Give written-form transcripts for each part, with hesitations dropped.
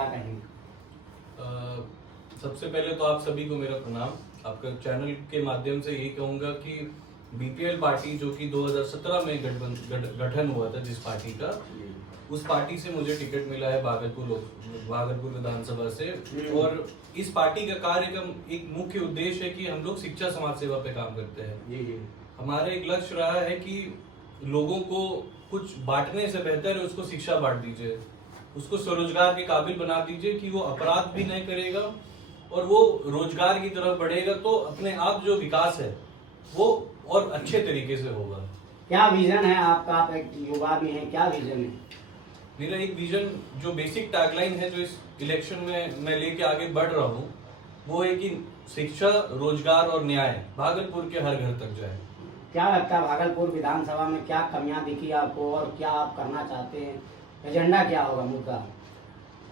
क्या कहेंगे? सबसे पहले तो आप सभी को मेरा प्रणाम। आपका चैनल के माध्यम से यही कहूंगा कि बीपीएल पार्टी जो कि 2017 में गठन हुआ था, जिस पार्टी का, उस पार्टी से मुझे टिकट मिला है भागलपुर विधानसभा से। और इस पार्टी का कार्य का एक मुख्य उद्देश्य है कि हम लोग शिक्षा समाज सेवा पे काम करते हैं। हमारा एक लक्ष्य रहा है कि लोगों को कुछ बांटने से बेहतर है उसको शिक्षा बांट दीजिए, उसको स्वरोजगार के काबिल बना दीजिए कि वो अपराध भी नहीं करेगा और वो रोजगार की तरफ बढ़ेगा, तो अपने आप जो विकास है वो और अच्छे तरीके से होगा। क्या विजन है आपका? आप एक युवा भी हैं, क्या विजन है? मेरा एक विजन, जो बेसिक टैगलाइन है, जो इस इलेक्शन में मैं लेके आगे बढ़ रहा हूँ, वो है कि शिक्षा, रोजगार और न्याय भागलपुर के हर घर तक जाए। क्या लगता है भागलपुर विधानसभा में क्या कमियां दिखी आपको और क्या आप करना चाहते हैं? एजेंडा क्या होगा, मुद्दा?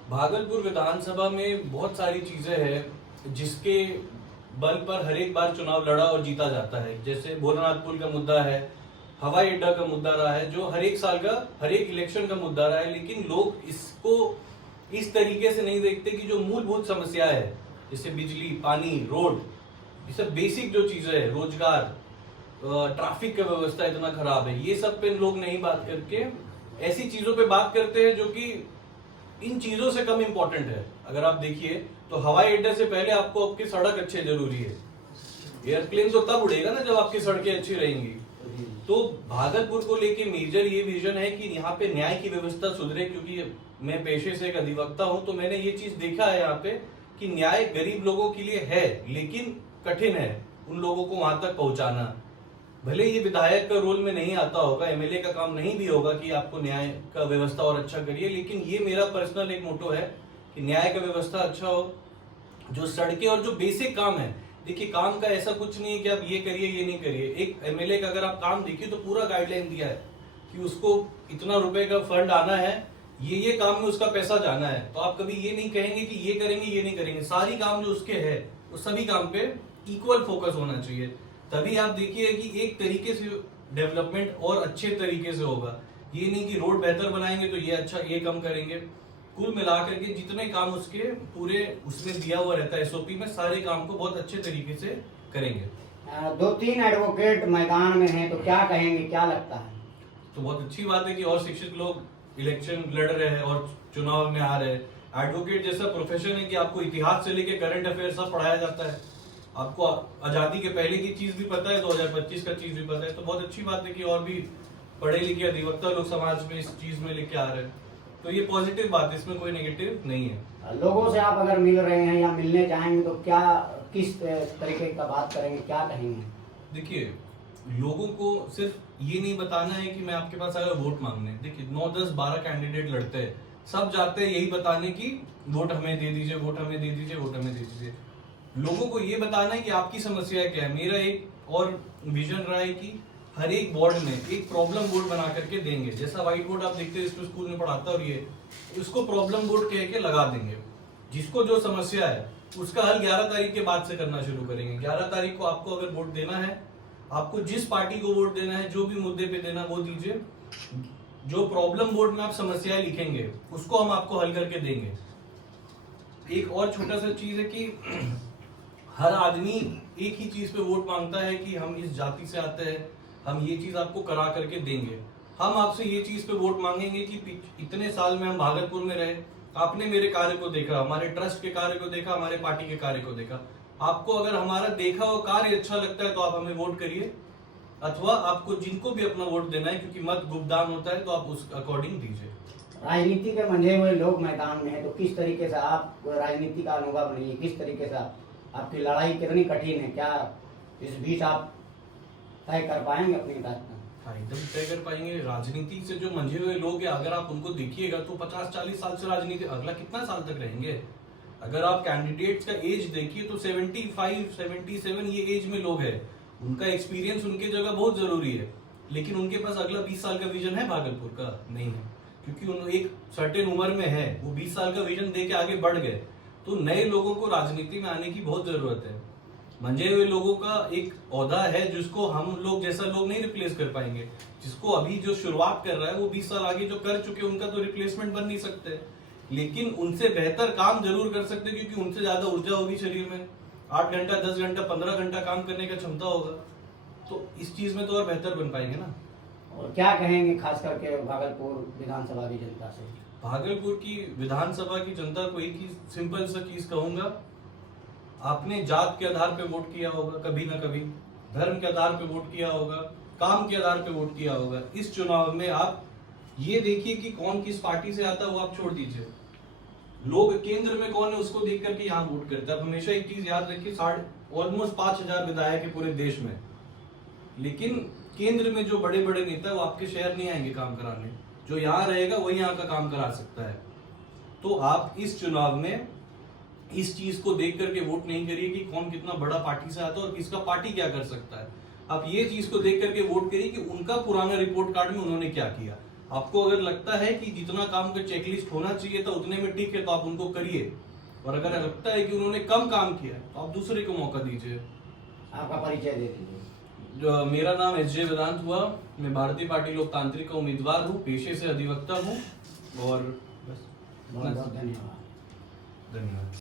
भागलपुर विधानसभा में बहुत सारी चीजें हैं जिसके बल पर हर एक बार चुनाव लड़ा और जीता जाता है। जैसे भोलानाथ पुल का मुद्दा है, हवाई अड्डा का मुद्दा रहा है, जो हर एक साल का, हर एक इलेक्शन का मुद्दा रहा है। लेकिन लोग इसको इस तरीके से नहीं देखते कि जो मूलभूत समस्या है, जैसे बिजली, पानी, रोड, ये सब बेसिक जो चीजें है, रोजगार, ट्रैफिक का व्यवस्था इतना खराब है, ये सब पे लोग नहीं बात करके ऐसी चीजों पे बात करते हैं जो कि इन चीजों से कम इंपॉर्टेंट है। अगर आप देखिए तो हवाई अड्डे से पहले आपको आपकी सड़क अच्छे जरूरी है। एयरप्लेन तो तब उड़ेगा ना जब आपकी सड़कें अच्छी रहेंगी। तो भागलपुर को लेके मेजर ये विजन है कि यहाँ पे न्याय की व्यवस्था सुधरे, क्योंकि मैं पेशे से एक अधिवक्ता हूँ, तो मैंने ये चीज देखा है यहाँ पे कि न्याय गरीब लोगों के लिए है लेकिन कठिन है उन लोगों को वहां तक पहुंचाना। भले ये विधायक का रोल में नहीं आता होगा, एमएलए का काम नहीं भी होगा कि आपको न्याय का व्यवस्था और अच्छा करिए, लेकिन ये मेरा पर्सनल एक मोटो है कि न्याय का व्यवस्था अच्छा हो, जो सड़कें और जो बेसिक काम है। देखिए, काम का ऐसा कुछ नहीं है कि आप ये करिए ये नहीं करिए। एक एमएलए का अगर आप काम देखिए तो पूरा गाइडलाइन दिया है कि उसको इतना रुपए का फंड आना है, ये काम में उसका पैसा जाना है। तो आप कभी ये नहीं कहेंगे कि ये करेंगे ये नहीं करेंगे। सारी काम जो उसके है वो सभी काम पे इक्वल फोकस होना चाहिए, तभी आप देखिए कि एक तरीके से डेवलपमेंट और अच्छे तरीके से होगा। ये नहीं कि रोड बेहतर बनाएंगे तो ये अच्छा, ये कम करेंगे। कुल मिलाकर के जितने काम उसके पूरे उसमें दिया हुआ रहता है एसओपी में, सारे काम को बहुत अच्छे तरीके से करेंगे। 2-3 एडवोकेट मैदान में हैं, तो क्या कहेंगे, क्या लगता है? तो बहुत अच्छी बात है कि और शिक्षित लोग इलेक्शन लड़ रहे हैं और चुनाव में आ रहे हैं। एडवोकेट जैसा प्रोफेशन है कि आपको इतिहास से लेकर करंट अफेयर सब पढ़ाया जाता है, आपको आजादी के पहले की चीज भी पता है, 2025 का चीज भी पता है। तो बहुत अच्छी बात है कि और भी पढ़े लिखे अधिवक्ता लोग समाज में इस चीज में लेके आ रहे हैं, तो ये पॉजिटिव बात है, इसमें कोई नेगेटिव नहीं है। लोगों से आप अगर मिल रहे हैं या मिलने जाएंगे तो क्या, किस तरीके का बात करेंगे, क्या कहेंगे? देखिए, लोगों को सिर्फ ये नहीं बताना है कि मैं आपके पास अगर वोट मांगने, देखिए 9, 10, 12 कैंडिडेट लड़ते हैं, सब जाते हैं यही बताने की वोट हमें दे दीजिए, वोट हमें दे दीजिए, वोट हमें दे दीजिए। लोगों को ये बताना है कि आपकी समस्या क्या है। मेरा एक और विजन रहा है कि हर एक वार्ड में एक प्रॉब्लम बोर्ड बना करके देंगे, जैसा व्हाइट बोर्ड आप देखते हैं इसको स्कूल में पढ़ाता, और ये उसको प्रॉब्लम बोर्ड कह के लगा देंगे। जिसको जो समस्या है उसका हल 11 तारीख के बाद से करना शुरू करेंगे। 11 तारीख को आपको अगर वोट देना है, आपको जिस पार्टी को वोट देना है, जो भी मुद्दे पे देना वो दीजिए। जो प्रॉब्लम बोर्ड में आप समस्याएं लिखेंगे उसको हम आपको हल करके देंगे। एक और छोटा सा चीज है कि हर आदमी एक ही चीज पे वोट मांगता है कि हम इस जाति से आते हैं, हम ये चीज आपको करा करके देंगे। हम आपसे ये चीज पे वोट मांगेंगे कि इतने साल में हम भागलपुर में रहे, आपने मेरे कार्य को देखा, हमारे ट्रस्ट के कार्य को देखा, हमारे पार्टी के कार्य को देखा। आपको अगर हमारा देखा हुआ कार्य अच्छा लगता है तो आप हमें वोट करिए, अथवा आपको जिनको भी अपना वोट देना है, क्योंकि मत गुप्तदान होता है, तो आप उस अकॉर्डिंग दीजिए। राजनीति के मंझे हुए लोग मैदान में है, तो किस तरीके से आप राजनीति का अनुभव नहीं है, किस तरीके से आपकी लड़ाई कितनी कठिन है, क्या इस बीच आप तय कर पाएंगे अपनी बात? हाँ, एकदम तय कर पाएंगे। राजनीति से जो मंझे हुए लोग हैं, अगर आप उनको देखिएगा तो 50-40 साल से राजनीति, अगला कितना साल तक रहेंगे? अगर आप कैंडिडेट्स का एज देखिए तो 75, 77 ये एज में लोग हैं। उनका एक्सपीरियंस उनके जगह बहुत जरूरी है, लेकिन उनके पास अगला 20 साल का विजन है भागलपुर का? नहीं है, क्योंकि उन एक सर्टेन उम्र में है, वो 20 साल का विजन दे के आगे बढ़ गए। तो नए लोगों को राजनीति में आने की बहुत जरूरत है। मंझे हुए लोगों का एक औहदा है जिसको हम लोग जैसा लोग नहीं रिप्लेस कर पाएंगे। जिसको अभी जो शुरुआत कर रहा है वो 20 साल आगे जो कर चुके उनका तो रिप्लेसमेंट बन नहीं सकते। लेकिन उनसे बेहतर काम जरूर कर सकते हैं, क्योंकि उनसे ज्यादा ऊर्जा होगी शरीर में। 8 घंटा, 10 घंटा, 15 घंटा काम करने का क्षमता होगा, तो इस चीज में तो और बेहतर बन पाएंगे ना। और क्या कहेंगे खास करके भागलपुर विधानसभा की जनता से? भागलपुर की विधानसभा की जनता को एक ही सिंपल सा चीज कहूंगा, आपने जात के आधार पे वोट किया होगा कभी ना कभी, धर्म के आधार पे वोट किया होगा, काम के आधार पे वोट किया होगा। इस चुनाव में आप ये देखिए कि कौन किस पार्टी से आता है, वो आप छोड़ दीजिए। लोग केंद्र में कौन है उसको देख करके यहाँ वोट करते हैं। आप हमेशा एक चीज याद रखिए, ऑलमोस्ट 5000 विधायक है पूरे देश में, लेकिन केंद्र में जो बड़े बड़े नेता है वो आपके शहर नहीं आएंगे काम कराने। जो यहाँ रहेगा वही यहाँ का काम करा सकता है। तो आप इस चुनाव में इस चीज को देख करके वोट नहीं करिए कि कौन कितना बड़ा पार्टी से आता है और किसका पार्टी क्या कर सकता है। आप ये चीज को देख करके वोट करिए कि उनका पुराना रिपोर्ट कार्ड में उन्होंने क्या किया। आपको अगर लगता है कि जितना काम का चेकलिस्ट होना चाहिए था उतने में ठीक है, तो आप उनको करिए, और अगर लगता है कि उन्होंने कम काम किया तो आप दूसरे को मौका दीजिए। आपका परिचय दे दीजिए। जो मेरा नाम एस.जे. वेदांत हुआ, मैं भारतीय पार्टी लोकतांत्रिक का उम्मीदवार हूँ, पेशे से अधिवक्ता हूँ, और बस बहुत बहुत धन्यवाद। धन्यवाद।